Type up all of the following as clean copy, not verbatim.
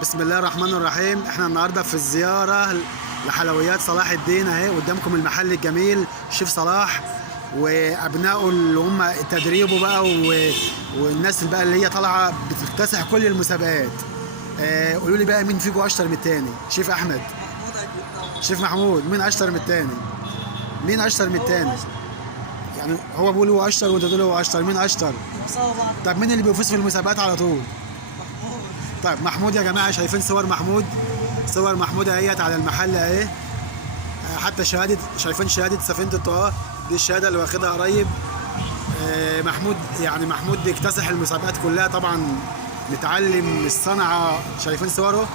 بسم الله الرحمن الرحيم. احنا النهارده في الزياره لحلويات صلاح الدين اهي قدامكم المحل الجميل الشيف صلاح وابنائه اللي هم تدريبه بقى والناس اللي بقى اللي هي طالعه بتكتسح كل المسابقات. قولوا لي بقى مين فيكم اشطر من التاني؟ شيف احمد، شيف محمود، مين اشطر من التاني؟ مين اشطر من التاني؟ يعني هو بيقول هو اشطر وانت تقول هو اشطر، مين اشطر؟ طب مين اللي بيفوز في المسابقات على طول؟ طيب محمود يا جماعه، شايفين صور محمود؟ صور محمود اهيت على المحل اهي، حتى شهاده، شايفين شهاده سفينه الطه دي الشهاده اللي واخدها قريب. محمود يعني محمود بيكتسح المسابقات كلها طبعا، متعلم الصنعه. شايفين صوره؟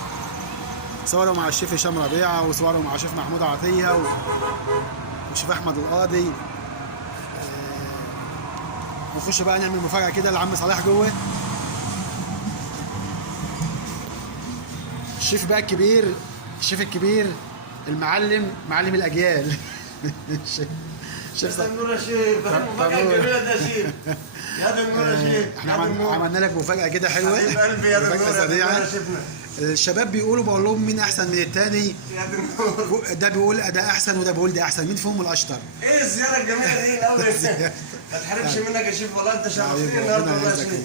صوره مع الشيف هشام ربيعه، وصوره مع الشيف محمود عطيه والشيف احمد القاضي. نخش بقى نعمل مفاجاه كده لعم صلاح جوه. الشيف بقى الكبير، الشيف الكبير المعلم، معلم الاجيال. شيف النور يا شيف، المفاجأة الجميلة ده يا شيف. يا ده النور يا شيف. احنا عملنا لك مفاجأة كده حلوة. حبيب قلبي يا ده النور يا شيفنا. الشباب بيقولوا، بقول لهم مين احسن من التاني؟ يا ده النور. ده بيقول ده احسن وده بيقول ده احسن، مين فيهم الاشطر؟ ايه الزيارة الجميلة دي الاول؟ ما تحرمش منك يا شيف، والله انت شرفتني النهارده والله يا شيف.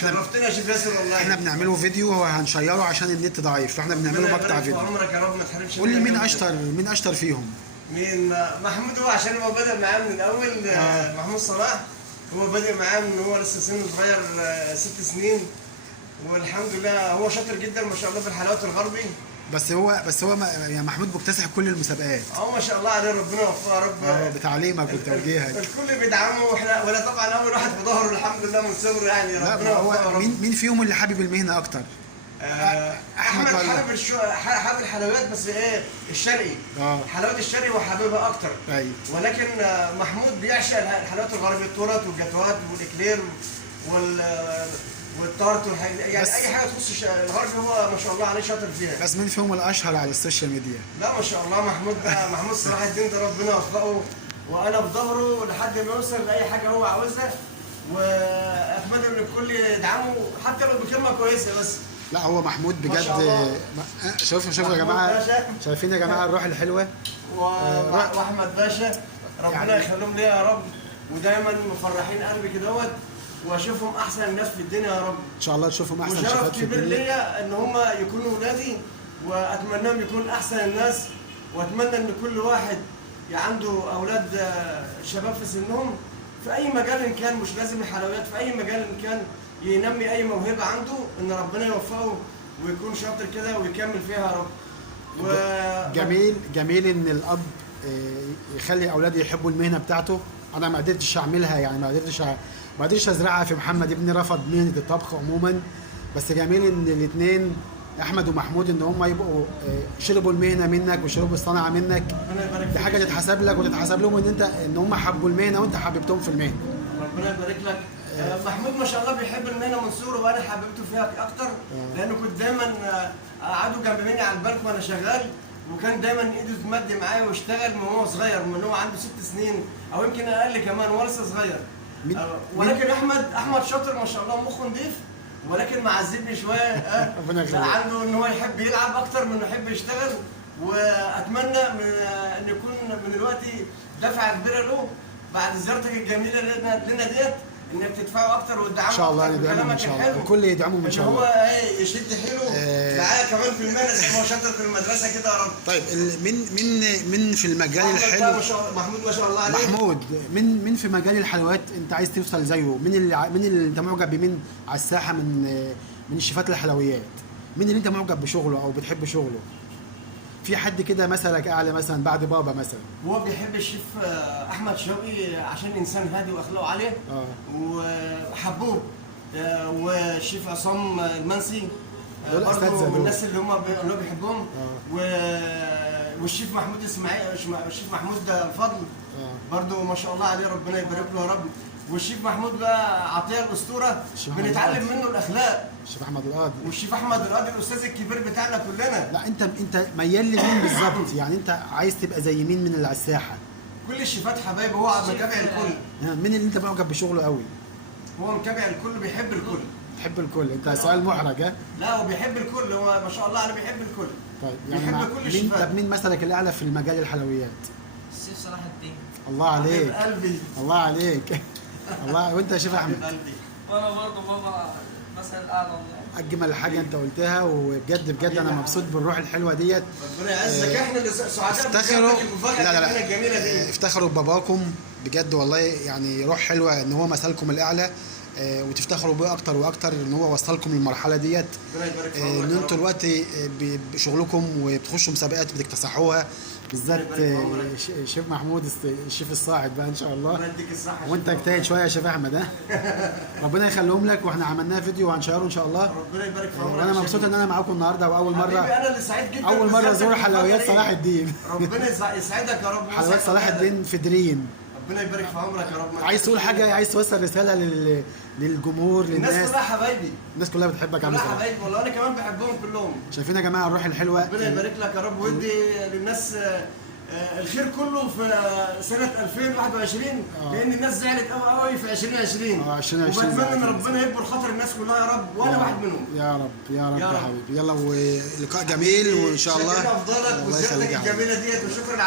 شرفتني يا شيف ياسر والله. احنا بنعمله فيديو وهنشيره عشان النت ضعيف، فاحنا بنعمله مقطع فيديو. عمرك يا رب ما تحرمش. قول لي مين اشطر، مين اشطر فيهم؟ مين؟ محمود. هو عشان هو بدأ معاه من الاول. محمود صلاح هو بادئ معاه من هو لسه سنه صغير 6 سنين، والحمد لله هو شاطر جدا ما شاء الله في الحلويات الغربي. بس هو يعني محمود بيكتسح كل المسابقات. ما شاء الله عليه، ربنا يوفقه يا رب. بتعليمك وتوجيهك. الكل بيدعمه، ولا طبعا اول واحد في ظهره الحمد لله من صغره يعني. ربنا يوفقه. مين فيهم اللي حابب المهنه اكتر؟ احمد حابب الحلويات، بس ايه الشرقي. حلويات الشرقي وحاببها اكتر. ايوه. ولكن محمود بيعشق الحلويات الغربيه، التورت والجاتوهات والاكلير والتارت يعني اي حاجه تخص الغرب هو ما شاء الله عليه شاطر فيها. بس مين فيهم الاشهر على السوشيال ميديا؟ لا ما شاء الله محمود صلاح الدين ده ربنا يوفقه، وانا في ظهره لحد ما يوصل لاي حاجه هو عاوزها، واتمنى ان الكل يدعمه حتى لو بكلمه كويسه بس. لا هو محمود بجد. شوفوا يا جماعه، شايفين يا جماعه الروح الحلوه. واحمد باشا ربنا يعني يخليهم ليا يا رب، ودايما مفرحين قلبي كدهوت، واشوفهم احسن الناس في الدنيا يا رب. ان شاء الله تشوفهم احسن شباب في الدنيا. كبير ليا ان هم يكونوا ولادي، واتمناهم يكون احسن الناس، واتمنى ان كل واحد عنده اولاد شباب في سنهم في اي مجال ان كان، مش لازم الحلويات، في اي مجال ان كان ينمي اي موهبه عنده، ان ربنا يوفقه ويكون شاطر كده ويكمل فيها يا رب. جميل ان الاب يخلي اولاده يحبوا المهنه بتاعته. انا ما قدرتش اعملها، يعني ما قدرتش ازرعها في محمد. ابني رفض مهنه الطبخ عموما، بس جميل ان الاثنين احمد ومحمود ان هم يبقوا شربوا المهنه منك وشربوا الصنعه منك. دي حاجه تتحسب لك وتتحسب لهم ان هم حبوا المهنه وانت حببتهم في المهنه. ربنا يبارك لك. محمود ما شاء الله بيحب المهنه من صغره، وانا حببته فيها اكتر، لانه كنت دايما قعدوا جنب مني على البنك وانا شغال، وكان دايما ايده تمد معايا واشتغل من هو صغير، من هو عنده 6 سنين او يمكن اقل كمان، هو لسه صغير. ولكن احمد شاطر ما شاء الله، مخه نضيف، ولكن معذبني شويه. عنده ان هو يحب يلعب اكتر من انه يحب يشتغل، واتمنى ان يكون من الوقت دفعه كبيره له بعد زيارتك الجميله لنا ديت، انك تدفعه اكتر وتدعمه ان شاء الله. ندعمه ان شاء الله، الكل يدعمه ان شاء الله. هو يشد حيله معايا كمان في المهنه زي ما هو شاطر في المدرسه كده يا رب. طيب مين في المجال الحلو؟ محمود ما شاء الله عليه. محمود مين في مجال الحلويات انت عايز توصل زيه؟ مين اللي انت معجب بمين على الساحه من الشيفات الحلويات؟ مين اللي انت معجب بشغله او بتحب شغله؟ في حد كده مثلك اعلى مثلا بعد بابا مثلا؟ هو بيحب الشيف احمد شوقي عشان انسان هادي واخلاقه عاليه وحبوه. والشيف عصام المنسي برضه من الناس اللي هم بيحبهم. والشيف محمود اسماعيل، الشيف محمود الفضل برضه ما شاء الله عليه، ربنا يبارك له يا رب. والشيف محمود بقى عطيه الاسطوره، بنتعلم منه الاخلاق. الشيف احمد القاضي. والشيف احمد القاضي الاستاذ الكبير بتاعنا كلنا. لا انت ميال لمين بالظبط؟ يعني انت عايز تبقى زي مين من اللي على الساحه؟ كل الشيفات حبايبي، هو متابع الكل. مين اللي انت معجب بشغله قوي؟ هو متابع الكل، بيحب الكل. تحب الكل، انت سؤال محرج ها؟ لا هو بيحب الكل، هو ما شاء الله انا بيحب الكل. طيب يعني بيحب مع كل مين؟ الشفاء. طب مين مثلك الاعلى في المجال الحلويات؟ الشيف صلاح الدين. الله عليك، حبيب قلبي. الله عليك. الله. وانت يا شيف حبيب احمد؟ قلبي. وانا برضه بابا مثل الاعلى والله. اجمل حاجه انت قلتها، وبجد بجد انا مبسوط بالروح الحلوه ديت. ربنا يعزك، احنا اللي سعداء افتخروا، بزيارتك المفاجأة لا الجميلة دي. افتخروا بباباكم بجد والله، يعني روح حلوه ان هو مثلكم الاعلى، وتفتخروا بيه اكتر واكتر ان هو وصلكم للمرحله ديت. ربنا يبارك في عمرك ان يا انتوا رب. دلوقتي بشغلكم وبتخشوا مسابقات بتكتسحوها، بالذات ربنا يبارك في عمرك. شيف محمود الشيف الصاعد بقى ان شاء الله. ربنا يديك الصحة. وانت اجتهد شويه يا شيف احمد ها. ربنا يخليهم لك، واحنا عملناه فيديو وهنشيره ان شاء الله. ربنا يبارك في عمرك. وانا مبسوط ان انا معاكم النهارده، واول حبيبي مره انا اللي سعيد جدا اول مره بزيارتك ازور حلويات المفاجأة صلاح دي. الدين. ربنا يسعدك يا رب. حلويات ويسعد صلاح أولادك. الدين في دريم. ربنا يبارك في عمرك يا رب. عايز تقول حاجه، عايز توصل رساله للجمهور، الناس للناس؟ كلها حبايبي. الناس كلها بتحبك يا عم كلها صلاح. حبايبي والله، انا كمان بحبهم كلهم. شايفين يا جماعه الروح الحلوه. ربنا يبارك لك يا رب، ويدي للناس الخير كله في سنة 2021. لأن الناس زعلت قوي قوي في 2020. 2020 وبتمنى إن زعلت. ربنا يكبر خاطر الناس كلها يا رب، وأنا واحد منهم. يا رب يا رب يا يا رب. حبيبي. يلا، ولقاء جميل وان شاء الله. شكرا أفضلك الله وزيارتك يخليك يا حبيبي. الجميلة ديت، وشكرا